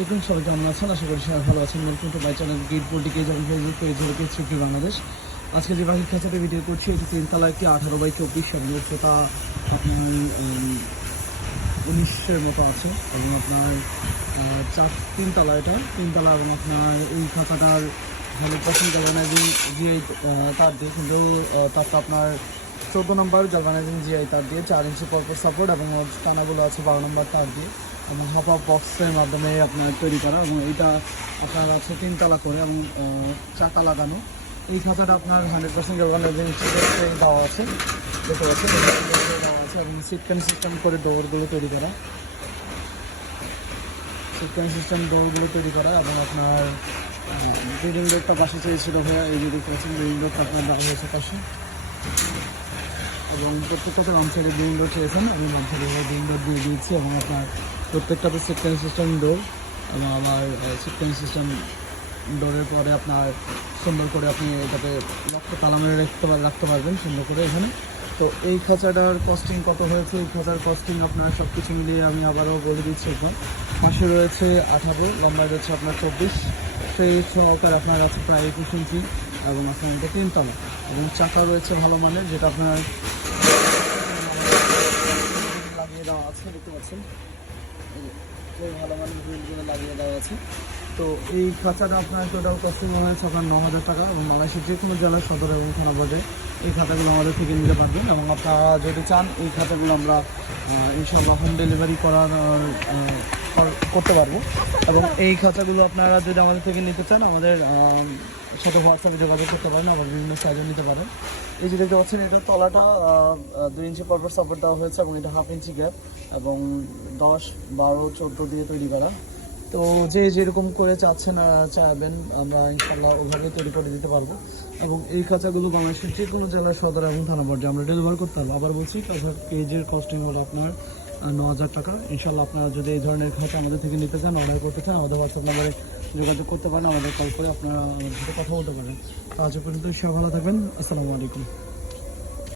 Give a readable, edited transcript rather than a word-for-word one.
আলাইকুম, সবাই কেমন আছেন? আশা করি সবাই ভালো আছেন। Welcome to my channel get poultry cage এবং ফেসবুক পেজ হলো কেজ ফিফটি বাংলাদেশ। আজকে যে পাখির খাঁচাতে ভিডিও করছি এটি 3 তলা একটি 18x24 এবং উচ্চতা আপনার 19-এর মতো আছে এবং আপনার 3 তলা, এটা 3 তলা এবং আপনার এই খাঁচাটার 100% গ্যালভানাইজিং জিআই তার দিয়ে, কিন্তু তারটা আপনার 14 নম্বর গ্যালভানাইজিং জিআই তার দিয়ে 4 ইঞ্চি পরপর সাপোর্ট এবং টানাগুলো আছে 12 নম্বর তার দিয়ে এবং হাফ আপ বক্সের মাধ্যমে আপনার তৈরি করা এবং এইটা আপনার আছে 3 তলা করে এবং চাকা লাগানো। এই খাঁচাটা আপনার 100% গ্যালভানাইজিং দেওয়া আছে, দেখতে পাচ্ছেন দেওয়া আছে এবং সিটকান সিস্টেম করে ডোরগুলো তৈরি করা, সিটকান সিস্টেম ডোরগুলো তৈরি করা এবং আপনার ব্রিডিং ডোরটা পাশে চেয়েছিল ভাইয়া, এই যে দেখতে পাচ্ছেন ব্রিডিং ডোরটা আপনার দেওয়া হয়েছে পাশে এবং প্রত্যেকটাতে রাউন্ড সাইডে ব্রিডিং ডোর চেয়েছেন, আমি রাউন্ড সাইডে ব্রিডিং ডোর দিয়ে দিয়েছি এবং আপনার প্রত্যেকটাতে সিটকান সিস্টেম ডোর এবং আমার সিটকান সিস্টেম ডোরের পরে আপনার সুন্দর করে আপনি এটাতে তালা মেরে রাখতে পারবেন সুন্দর করে এখানে। তো এই খাঁচাটার কস্টিং কত হয়েছে, এই খাঁচার কস্টিং আপনার সব কিছু মিলিয়ে আমি আবারও বলে দিচ্ছি। একদম পাশে রয়েছে 18, লম্বায় রয়েছে আপনার 24, সেই সহকার আপনার আছে প্রায় 21 ইঞ্চি এবং আপনার এটা 3 তলা এবং চাকা রয়েছে ভালো মানের, যেটা আপনার লাগিয়ে দেওয়া আছে, দেখতে পাচ্ছেন ভালো মানের হুইলগুলো লাগিয়ে দেওয়া আছে। তো এই খাঁচাটা আপনার টোটাল কস্টিং হয়েছে আপনার 9,000 টাকা এবং বাংলাদেশের যে কোনো জেলার সদর এবং থানা পর্যায়ে এই খাতাগুলো আমাদের থেকে নিতে পারবেন এবং আপনারা যদি চান এই খাতাগুলো আমরা ইনশাআল্লাহ হোম ডেলিভারি করতে পারবো এবং এই খাঁচাগুলো আপনারা যদি আমাদের থেকে নিতে চান আমাদের সাথে হোয়াটসঅ্যাপে যোগাযোগ করতে পারেন, আবার বিভিন্ন সাইজে নিতে পারেন। এই যে দেখতে পাচ্ছেন এটা তলাটা 2 ইঞ্চি পরপর সাপোর্ট দেওয়া হয়েছে এবং এটা 1/2 ইঞ্চি গ্যাপ এবং 10, 12, 14 দিয়ে তৈরি করা। তো যে যেরকম করে চাইবেন আমরা ইনশাল্লাহ ওইভাবে তৈরি করে দিতে পারবো এবং এই খাঁচাগুলো বাংলাদেশের যে কোনো জেলার সদর এবং থানা পর্যায়ে আমরা ডেলিভার করতে পারবো। আবার বলছি কেজের কস্টিং হলো আপনার 9,000 টাকা। ইনশাল্লাহ আপনারা যদি এই ধরনের খাঁচা আমাদের থেকে নিতে চান, অর্ডার করতে চান, আমাদের হোয়াটসঅ্যাপ নাম্বারে যোগাযোগ করতে পারেন, আমাদের কল করে আপনারা আমাদের সাথে কথা বলতে পারেন। তো আজ পর্যন্ত সবাই ভালো থাকবেন। আসসালামু আলাইকুম।